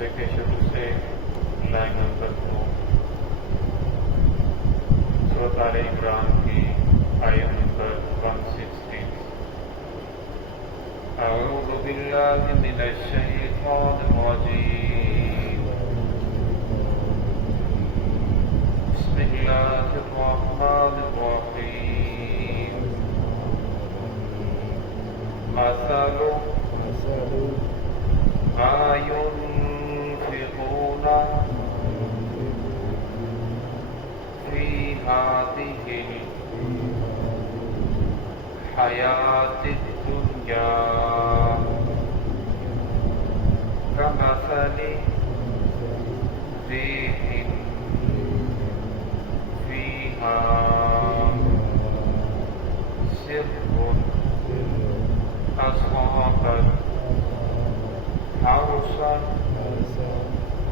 دوسرے کے شروع سے لائن نمبر 2 سورۃ آل عمران کی آیت نمبر 116۔ اعوذ باللہ من الشیطان الرجیم، بسم اللہ الرحمن الرحیم۔ مثل ما ينفقون في هذه الحياة الدنيا كمثل ريح فيها سر أصابت حرث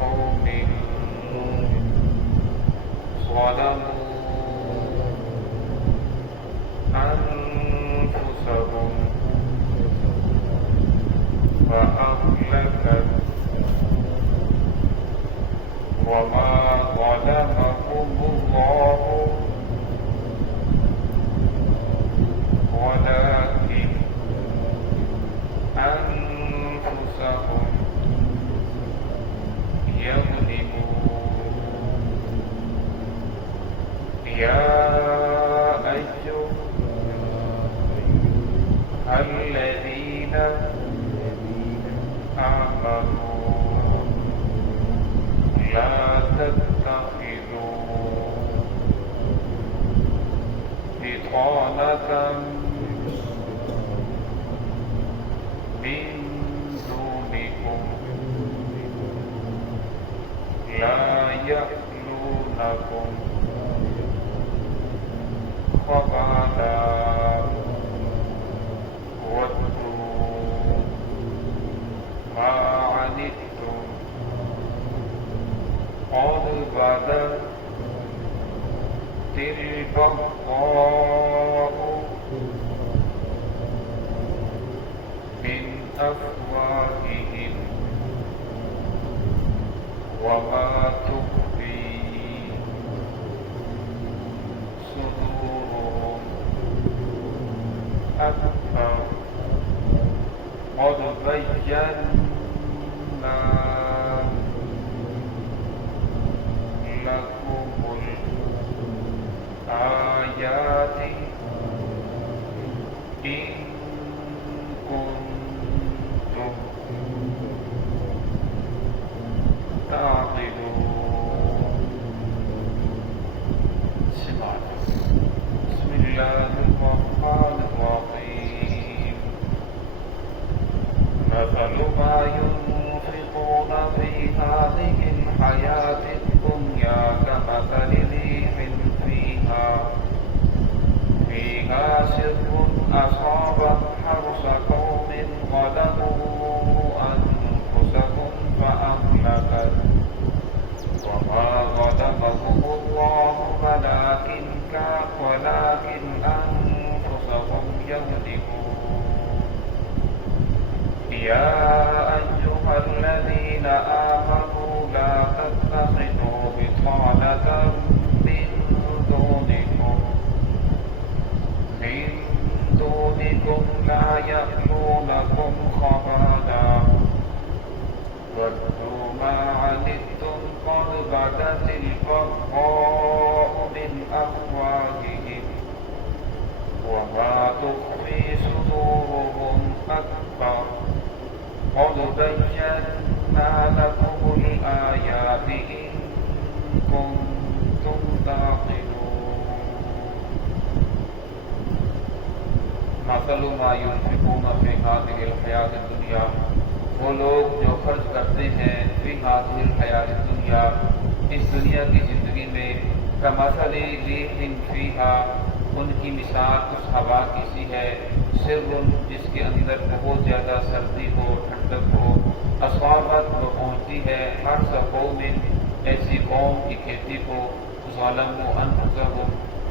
قوم ظلموا أنفسهم فأهلكت وما ظلمهم الله ولكن أنفسهم يظلمون۔ يا أيها الذين آمنوا لا تتخذوا بطانة من دونكم لا يألونكم خبالا ودوا ما عنتم قد بدت البغضاء من أفواههم وما تخفي صدورهم أكبر قد بينا لكم الآيات إن كنتم تعقلون۔ بسم الله الرحمن الرحيم۔ مثل ما ينفقون في هذه الحياة الدنيا كمثل ريح فيها سر أصابت حرث قوم ظلموا أنفسهم فأهلكت وما ظلمهم الله ولكن أنفسهم يظلمون۔ يا أيها الذين آمنوا لا تتخذوا بطانة من دونكم لا يألونكم خبالا ودوا ما عنتم قد بدت البغضاء من أفواههم وما تخفي صدورهم أكبر قد بينا لكم الآيات إن كنتم تعقلون۔ مثل ما ينفقون في هذه الحياة الدنيا، وہ لوگ جو خرچ کرتے ہیں فی هذه الحیات الدنیا، اس دنیا کی زندگی میں، کمثل ریح فیہا، ان کی مثال اس ہوا کی سی ہے، سر جس کے اندر بہت زیادہ سردی ہو، ٹھنڈک ہو، اصابت وہ پہنچتی ہے حرث قوم، ایسی قوم کی کھیتی کو، ظلموا انفسهم،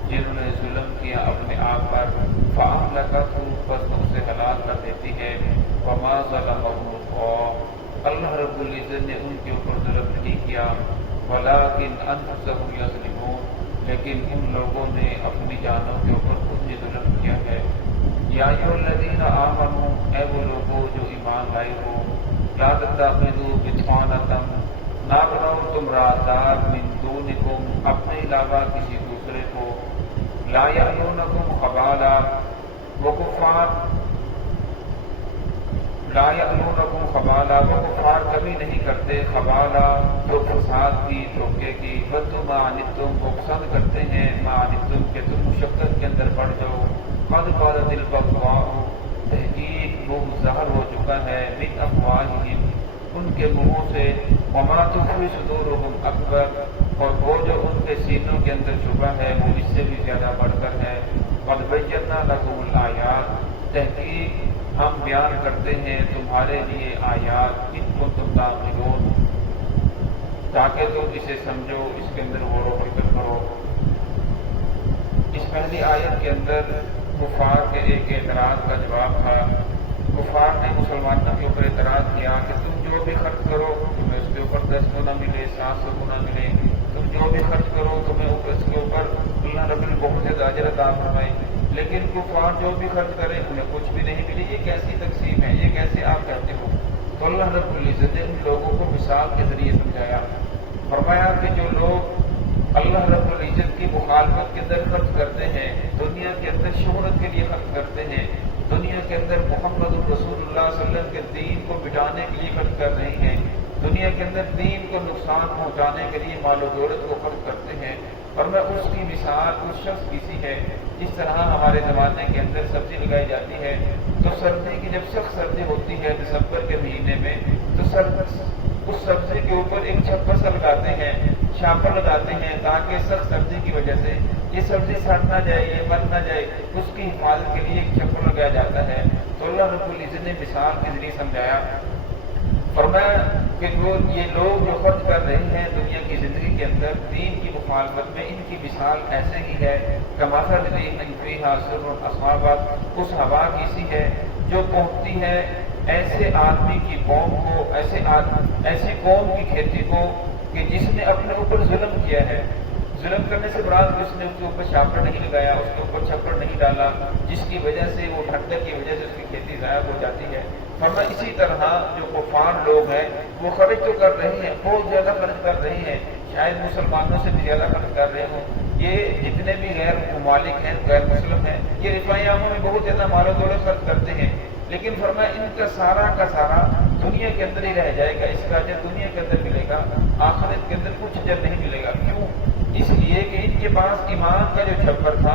جنہوں نے ظلم کیا اپنے آپ پر، فأهلكتهم، بس اسے ہلاک کر دیتی ہے، وما ظلمهم اللہ، اللہ رب العزت نے ان کے اوپر ظلم نہیں کیا، ولیکن انفسہم یظلمون، لیکن ان لوگوں نے اپنی جانوں کے اوپر خود ہی ظلم کیا ہے۔ یا ایھا الذین آمنوا، اے وہ لوگوں جو ایمان لائے ہو، لا تتخذوا بطانۃ، نہ بناؤ تم رازدار، من دونکم، اپنے علاوہ کسی دوسرے کو، لا یعلونکم خبالا، وہ کفار لا یعلونکم خبالا، وہ کفار کبھی نہیں کرتے خبالا، تو فساد کی، دھوکے کی، وَدُّوا مَا عَنِتُّمْ، وہ پسند کرتے ہیں مَا عَنِتُّمْ کہ تم مشقت کے اندر پڑ جاؤ، قَدْ بَدَتِ الْبَغْضَاءُ، تحقیق وہ ظاہر ہو چکا ہے، مِنْ أَفْوَاهِهِمْ، ان کے منہوں سے، وَمَا تُخْفِي صُدُورُهُمْ أَكْبَرُ، اور وہ جو ان کے سینوں کے اندر چھپا ہے وہ اس سے بھی زیادہ بڑھ کر ہے، قَدْ بَيَّنَّا لَكُمُ الْآيَاتِ، تحقیق ہم بیان کرتے ہیں تمہارے لیے آیات، ان کو تم تعقلون، تاکہ تم اسے سمجھو، اس کے اندر غور و فکر کرو۔ اس پہلی آیت کے اندر کفار کے ایک اعتراض کا جواب تھا۔ کفار نے مسلمانوں کے اوپر اعتراض کیا کہ تم جو بھی خرچ کرو تمہیں اس کے اوپر 10 گنا ملے، 700 گنا ملے، تم جو بھی خرچ کرو تمہیں اس کے اوپر اللہ رب العزت بہت زیادہ اجر عطا فرمائے، لیکن کفار جو بھی خرچ کرے انہیں کچھ بھی نہیں ملے۔ یہ کیسی تقسیم ہے، یہ کیسے آپ کہتے ہو؟ تو اللہ رب العزت نے ان لوگوں کو مثال کے ذریعے سمجھایا، فرمایا کہ جو لوگ اللہ رب العزت کی مخالفت کے اندر خرچ کرتے ہیں، دنیا کے اندر شہرت کے لیے خرچ کرتے ہیں، دنیا کے اندر محمد رسول اللہ صلی اللہ علیہ وسلم کے دین کو مٹانے کے لیے خرچ کر رہے ہیں، دنیا کے اندر دین کو نقصان پہنچانے کے لیے مال و دولت کو خرچ کرتے ہیں، اور میں اس کی مثال اس شخص کی سی ہے جس طرح ہمارے زمانے کے اندر سبزی لگائی جاتی ہے، تو سردی کی جب سخت سردی ہوتی ہے دسمبر کے مہینے میں، تو اس سبزی کے اوپر ایک چھپر سا لگاتے ہیں، چھاپر لگاتے ہیں، تاکہ سخت سردی کی وجہ سے یہ سبزی سڑ نہ جائے، یہ مر نہ جائے، اس کی حفاظت کے لیے ایک چھپر لگایا جاتا ہے۔ تو اللہ رب العزت نے مثال کے ذریعے سمجھایا، فرمایا کہ یہ لوگ جو خرچ کر رہے ہیں دنیا کی زندگی کے اندر دین کی مخالفت میں، ان کی مثال ایسے ہی ہے کمثل ريح فيها سر أصابت، اس ہوا کی سی ہے جو پہنچتی ہے ایسے آدمی کی قوم کو، ایسی قوم کی کھیتی کو کہ جس نے اپنے اوپر ظلم کیا ہے۔ ظلم کرنے سے مراد اس نے اس کے اوپر چھاپڑ نہیں لگایا، اس کے اوپر چھپڑ نہیں ڈالا، جس کی وجہ سے وہ ٹھنڈک کی وجہ سے اس کی کھیتی ضائع ہو جاتی ہے۔ فرمایا اسی طرح جو کفار لوگ ہیں وہ خرچ تو کر رہے ہیں، بہت زیادہ خرچ کر رہے ہیں، شاید مسلمانوں سے بھی زیادہ خرچ کر رہے ہوں۔ یہ جتنے بھی غیر ممالک ہیں، غیر مسلم ہیں، یہ رفاہی عاموں میں بہت زیادہ مال و دولت خرچ کرتے ہیں، لیکن فرمایا ان کا سارا دنیا کے اندر ہی رہ جائے گا، اس کا اجر دنیا کے اندر ملے گا، آخرت کے اندر کچھ اجر نہیں ملے گا۔ کیوں؟ اس لیے کہ ان کے پاس ایمان کا جو چھپر تھا،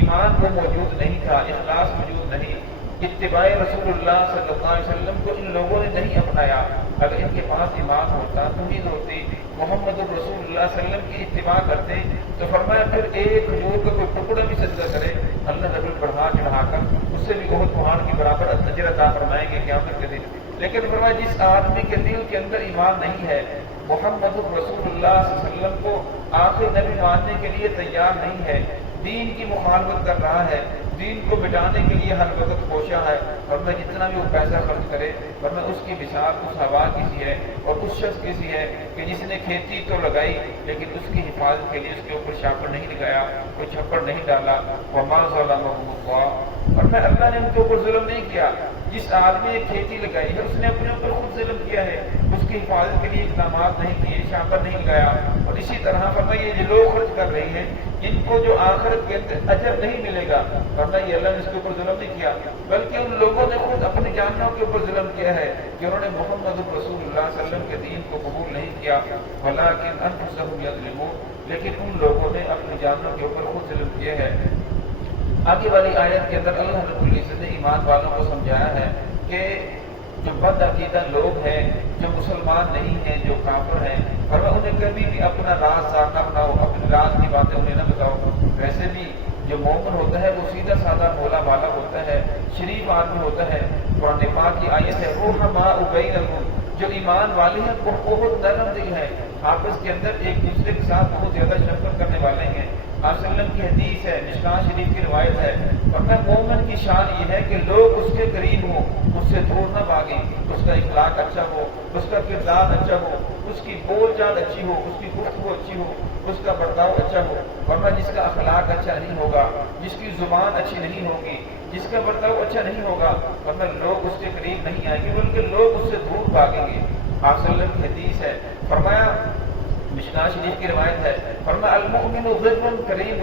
ایمان وہ موجود نہیں تھا، اخلاص موجود نہیں، اتباع رسول اللہ صلی اللہ علیہ وسلم کو ان لوگوں نے نہیں اپنایا۔ اگر ان کے پاس ایمان ہوتا، توحید ہوتی، محمد رسول اللہ صلی اللہ علیہ وسلم کی اتباع کرتے، تو فرمایا پھر ایک کھجور کا کوئی ٹکڑا بھی صدقہ کرے اللہ رب بڑھا چڑھا کر اس سے بھی بہت پہاڑ کی برابر اجر عطا فرمائیں گے قیامت کے دن۔ لیکن فرمایا جس آدمی کے دل کے اندر ایمان نہیں ہے، محمد رسول اللہ صلی اللہ علیہ وسلم کو آخری نبی ماننے کے لیے تیار نہیں ہے، دین کی مخالفت کر رہا ہے، دین کو مٹانے کے لیے ہر وقت کوشاں ہے، اور میں جتنا بھی وہ پیسہ خرچ کرے، ورنہ اس کی مثال اس ہوا کی سی ہے اور اس شخص کی سی ہے کہ جس نے کھیتی تو لگائی لیکن اس کی حفاظت کے لیے اس کے اوپر چھاپڑ نہیں لگایا، کوئی چھپڑ نہیں ڈالا۔ وما ظلمهم اللہ، اور میں اللہ نے ان کے اوپر ظلم نہیں کیا۔ جس آدمی نے کھیتی لگائی ہے اس نے اپنے اوپر خود ظلم کیا ہے، اس کی حفاظت کے لیے اقدامات نہیں کیے، چھاپر نہیں لگایا۔ اور اسی طرح فرمایا یہ جو لوگ خرچ کر رہے ہیں ان کو جو آخرت کے اندر اجر نہیں ملے گا، فرمایا یہ اللہ نے اس کے اوپر ظلم نہیں کیا، بلکہ ان لوگوں نے خود اپنی جانوں کے اوپر ظلم کیا ہے کہ انہوں نے محمد رسول اللہ صلی اللہ علیہ وسلم کے دین کو قبول نہیں کیا، ولکن انفسهم یظلمون، لیکن ان لوگوں نے اپنی جانوں کے اوپر خود ظلم کیا ہے۔ آگے والی آیت کے اندر اللہ رب العزت نے ایمان والوں کو سمجھایا ہے کہ جو بد عقیدہ لوگ ہیں، جو مسلمان نہیں ہیں، جو کافر ہیں، اور انہیں کبھی بھی اپنا راز ظاہر نہ بناؤ، اپنے راز کی باتیں انہیں نہ بتاؤ۔ ویسے بھی جو مومن ہوتا ہے وہ سیدھا سادہ بھولا بالا ہوتا ہے، شریف آدمی ہوتا ہے۔ قرآن پاک کی آیت ہے رحماء بینہم، جو ایمان والے ہیں وہ بہت نرم دل ہے، آپس کے اندر ایک دوسرے کے ساتھ بہت زیادہ شفقت کرنے والے ہیں، آپ صلی اللہ علیہ وسلم کی حدیث ہے، مشکاۃ شریف کی روایت ہے، فرمایا مومن کی شان یہ ہے کہ لوگ اس کے قریب ہوں، اس سے دور نہ بھاگیں، اس کا اخلاق اچھا ہو، اس کا کردار اچھا ہو، اس کی بول چال اچھی ہو، اس کی گفتگو اچھی ہو، اس کا برتاؤ اچھا ہو۔ فرمایا جس کا اخلاق اچھا نہیں ہوگا، جس کی زبان اچھی نہیں ہوگی، جس کا برتاؤ اچھا نہیں ہوگا، فرمایا لوگ اس کے قریب نہیں آئیں گے بلکہ لوگ اس سے دور بھاگیں گے۔ آپ صلی اللہ علیہ وسلم کی حدیث ہے، فرمایا مشکاۃ شریف کی روایت ہے، فرمایا المؤمن ضر کریم،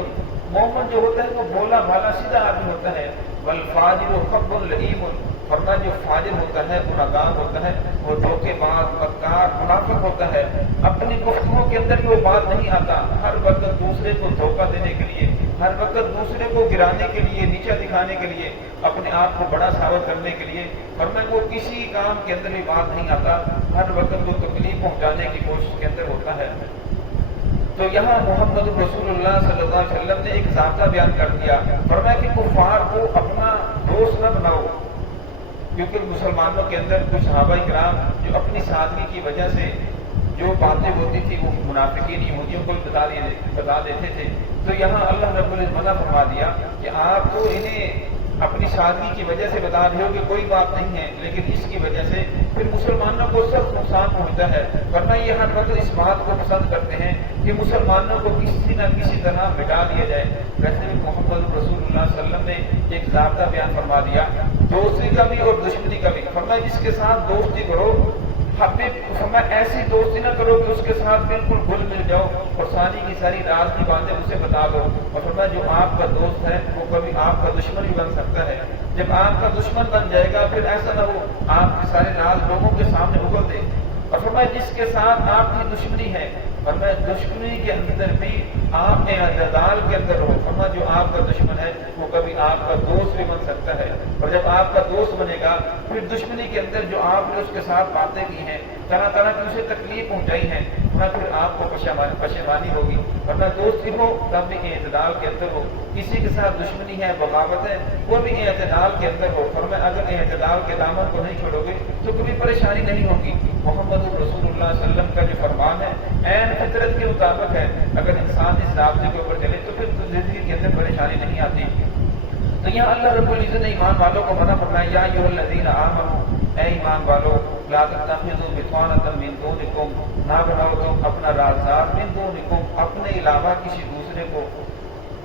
مومن جو ہوتا ہے وہ بولا بھالا سیدھا آدمی ہوتا ہے، والفاجر خب لئیم، فرمایا جو فاجر ہوتا ہے، گناہگار ہوتا ہے، وہ دھوکے باز، مکار، منافق ہوتا ہے، اپنی گفتگو کے اندر وہ بات نہیں آتا، ہر وقت دوسرے کو دھوکہ دینے کے لیے، ہر وقت دوسرے کو گرانے کے لیے، نیچا دکھانے کے لیے، اپنے آپ کو بڑا ثابت کرنے کے لیے، فرمایا وہ کسی کام کے اندر بھی بات نہیں آتا، ہر وقت وہ تکلیف پہنچانے کی کوشش کے اندر ہوتا ہے۔ تو یہاں محمد رسول اللہ صلی اللہ علیہ وسلم نے ایک ضابطہ بیان کر دیا، فرمایا کہ کفار کو اپنا دوست نہ بناؤ، کیونکہ مسلمانوں کے اندر کچھ صحابہ کرام جو اپنی سادگی کی وجہ سے جو باتیں ہوتی تھی وہ منافقین یہودیوں کو بتا دیتے تھے، تو یہاں اللہ رب العزت منع فرما دیا کہ آپ تو انہیں اپنی سادگی کی وجہ سے بتا رہے ہو کہ کوئی بات نہیں ہے، لیکن اس کی وجہ سے پھر مسلمانوں کو سخت نقصان پہنچتا ہے، ورنہ یہ ہر وقت اس بات کو پسند کرتے ہیں کہ مسلمانوں کو کسی نہ کسی طرح مٹا دیا جائے۔ ویسے بھی محمد رسول اللہ صلی اللہ علیہ وسلم نے ایک ضابطہ بیان فرما دیا، دوستی کا بھی اور دشمنی کا بھی، فرمایا جس کے ساتھ دوستی کرو، فرمایا ایسی دوستی نہ کرو کہ اس کے ساتھ بالکل گھل مل جاؤ اور ساری کی ساری راز کی باتیں اسے بتا دو، اور فرمایا جو آپ کا دوست ہے وہ کبھی آپ کا دشمن بھی بن سکتا ہے، جب آپ کا دشمن بن جائے گا پھر ایسا نہ ہو آپ کے سارے راز لوگوں کے سامنے اگل دے۔ اور فرمایا جس کے ساتھ آپ کی دشمنی ہے، فرمایا دشمنی کے اندر بھی آپ اعتدال کے اندر ہو، فرمایا جو آپ کا دشمن ہے وہ کبھی آپ کا دوست بھی بن سکتا ہے، اور جب آپ کا دوست بنے گا پھر دشمنی کے اندر جو آپ نے اس کے ساتھ باتیں کی ہیں، طرح طرح کی اسے تکلیف پہنچائی ہیں، پھر آپ کو پشیمانی ہوگی، ورنہ دوستی ہو تب بھی اعتدال کے اندر ہو، کسی کے ساتھ دشمنی ہے، بغاوت ہے، وہ بھی اعتدال کے اندر ہو، فرمایا اگر اعتدال کے دامن کو نہیں چھوڑو گے تو کوئی پریشانی نہیں ہوگی۔ محمد رسول اللہ صلی اللہ علیہ وسلم کا جو فرمان ہے عین فطرت کے مطابق ہے، اگر انسان اس ضابطے کے اوپر چلے تو پھر زندگی کے اندر پریشانی نہیں آتی۔ تو یہاں اللہ رب العزت نے ایمان والوں کو منع فرمایا، یا ایھا الذین آمنوا، اے ایمان والو، لا تتخذوا بطانۃ من دونکم، نہ بناؤ تم اپنا رازدار، من دونکم، اپنے علاوہ کسی دوسرے کو،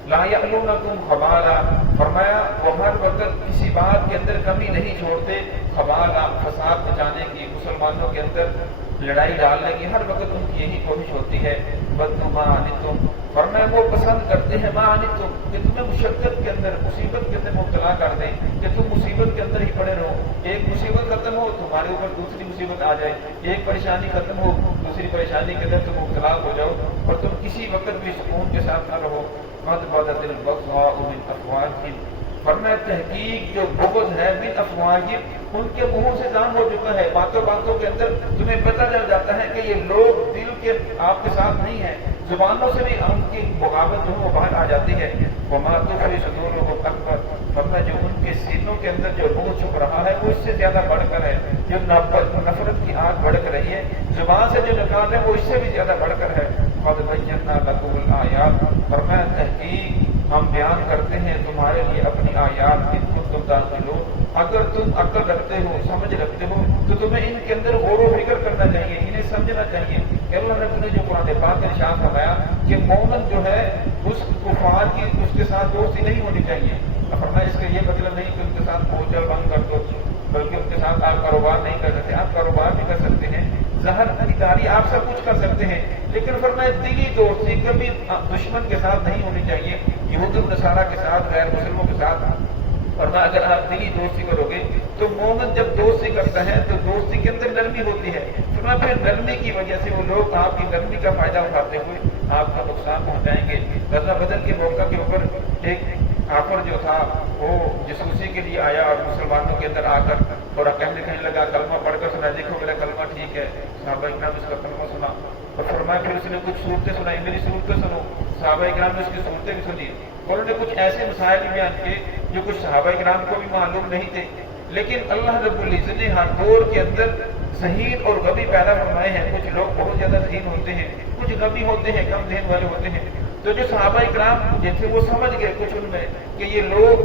لا یعلونکم خبالا، فرمایا وہ ہر وقت کسی بات کے اندر کمی نہیں چھوڑتے، خبالا، فساد مچانے کی، مسلمانوں کے اندر لڑائی ڈالنے کی ہر وقت ان کی یہی کوشش ہوتی ہے، وَدُّوا مَا عَنِتُّمْ، فرمایا وہ پسند کرتے ہیں مَا عَنِتُّمْ، کہ تمہیں مشقت کے اندر، مصیبت کے اندر مبتلا کر دیں، کہ تم مصیبت کے اندر ہی پڑے رہو، ایک مصیبت ختم ہو تمہارے اوپر دوسری مصیبت آ جائے، ایک پریشانی ختم ہو دوسری پریشانی کے اندر تم مبتلا ہو جاؤ اور تم کسی وقت بھی سکون کے ساتھ نہ رہو۔ قَدْ بَدَتِ الْبَغْضَاءُ مِنْ أَفْوَاهِهِمْ، فرمایا تحقیق جو بغض ہے من افواہہم، ان کے منہوں سے ظاہر ہو چکا ہے، باتوں باتوں کے اندر تمہیں پتہ چل جاتا ہے کہ یہ لوگ دل کے آپ کے ساتھ نہیں ہیں، زبانوں سے بھی ان کی بغاوت جو ہے وہ باہر آ جاتی ہے۔ وما تخفی صدورهم اکبر، فرمایا جو ان کے سینوں کے اندر جو روح چھپ رہا ہے وہ اس سے زیادہ بڑھ کر ہے، جو نفرت کی آگ بڑھ کر رہی ہے، زبان سے جو نکال ہے وہ اس سے بھی زیادہ بڑھ کر ہے۔ قد بینا لکم الآیات، فرمایا تحقیق ہم بیان کرتے ہیں تمہارے لیے اپنی آیات، ان کنتم تعقلون، اگر تم عقل رکھتے ہو، سمجھ رکھتے ہو تو تمہیں ان کے اندر غور و فکر کرنا چاہیے، انہیں سمجھنا چاہیے کہ اللہ نے جو قرآن پاک میں ارشاد فرمایا کہ مومن جو ہے اس کفار کی اس کے ساتھ دوستی نہیں ہونی چاہیے، فرمایا اس کا یہ مطلب نہیں کہ ان کے ساتھ بول چال بند کر دو، بلکہ ان کے ساتھ آپ کاروبار نہیں کر سکتے، آپ کاروبار بھی کر سکتے ہیں، ظاہر خریداری آپ سب کچھ کر سکتے ہیں، لیکن فرمایا دلی دوستی کبھی دشمن کے ساتھ نہیں ہونی چاہیے، یہود و نصارہ کے ساتھ، غیر مسلموں کے ساتھ، فرمایا اگر آپ دلی دوستی کرو گے تو مومن جب دوستی کرتا ہے تو دوستی کے اندر نرمی ہوتی ہے، فرمایا پھر نرمی کی وجہ سے وہ لوگ آپ کی نرمی کا فائدہ اٹھاتے ہوئے آپ کا نقصان پہنچائیں گے۔ غزوہ بدر کے موقع کے اوپر ایک کافر جو تھا وہ جاسوسی کے لیے آیا اور مسلمانوں کے اندر آ کر اور کہنے لگا کلمہ پڑھ کر سنا، دیکھو میرا کلمہ ٹھیک ہے، صحابہ اکرام اس کا کلمہ سنا اور فرمایا پھر اس نے کچھ صورتیں سنائی، میری صورتیں سنو، صحابہ اکرام نے اس کی صورتیں بھی سنی، انہوں نے کچھ ایسے مسائل بیان کیے جو کچھ صحابہ اکرام کو بھی معلوم نہیں تھے، لیکن اللہ رب العزت نے ہر دور کے اندر ذہین اور غبی پیدا فرمائے ہیں، کچھ لوگ بہت زیادہ ذہین ہوتے ہیں، کچھ غبی ہوتے ہیں، کم ذہن والے ہوتے ہیں، تو جو صحابہ اکرام جیسے وہ سمجھ گئے کچھ ان میں کہ یہ لوگ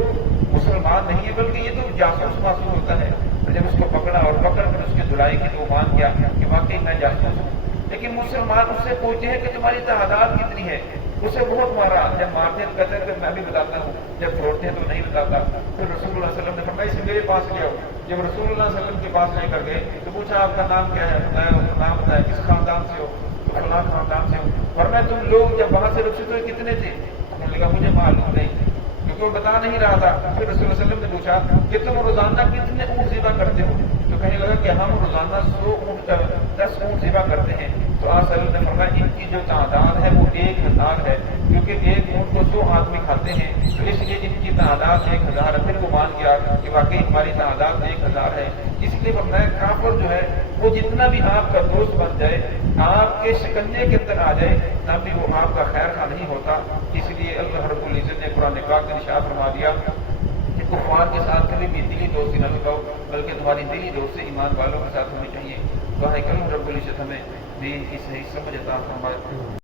مسلمان نہیں ہے بلکہ یہ تو جاسوس محسوس ہوتا ہے، جب اس کو پکڑا اور پکڑ کر اس کی دھلائی کی تو مان گیا کہ واقعی میں جاسوس ہوں۔ لیکن مسلمان اس سے پوچھتے ہیں کہ تمہاری تعداد کتنی ہے، اسے بہت مارا، جب مارتے ہیں تو کہتے ہیں کہ میں بھی بتاتا ہوں، جب چھوڑتے ہیں تو نہیں بتاتا۔ پھر رسول اللہ علیہ وسلم نے فرمایا اسے میرے پاس لے آؤ۔ جب رسول اللہ علیہ وسلم کے پاس لے کر گئے تو پوچھا آپ کا نام کیا ہے؟ نام بتایا، کس خاندان سے ہو؟ تو فلاں خاندان سے ہو۔ فرمایا تم لوگ جب وہاں سے رخصت ہوئے کتنے تھے؟ انہوں نے کہا مجھے معلوم نہیں، کیونکہ وہ بتا نہیں رہا تھا۔ پھر رسول اللہ علیہ وسلم نے پوچھا کہ تم روزانہ کتنے اونٹ ذبح کرتے ہو؟ تو کہنے لگا کہ ہم روزانہ 10 اونٹ ذبح کرتے ہیں۔ تو آج صلی اللہ علیہ وسلم نے فرمایا ان کی جو تعداد ہے وہ 1000 ہے، کیونکہ ایک اونٹ کو 100 آدمی کھاتے ہیں، تو اس لیے ان کی تعداد 1000 ہے۔ پھر وہ مان گیا کہ واقعی ہماری تعداد 1000 ہے۔ اس لیے فرمایا کافر جو ہے وہ جتنا بھی آپ کا دوست بن جائے، آپ کے شکنجے کے اندر آ جائے، تب بھی وہ آپ کا خیر خواہ نہیں ہوتا۔ اس لیے اللہ رب العزت نے قرآن پاک میں ارشاد فرما دیا کہ کفار کے ساتھ کبھی بھی دلی دوستی نہ لگاؤ، بلکہ تمہاری دلی دوستی ایمان والوں کے ساتھ ہونی چاہیے۔ دعا ہے کہ اللہ رب العزت ہمیں دین کی صحیح سمجھ عطا فرمائے۔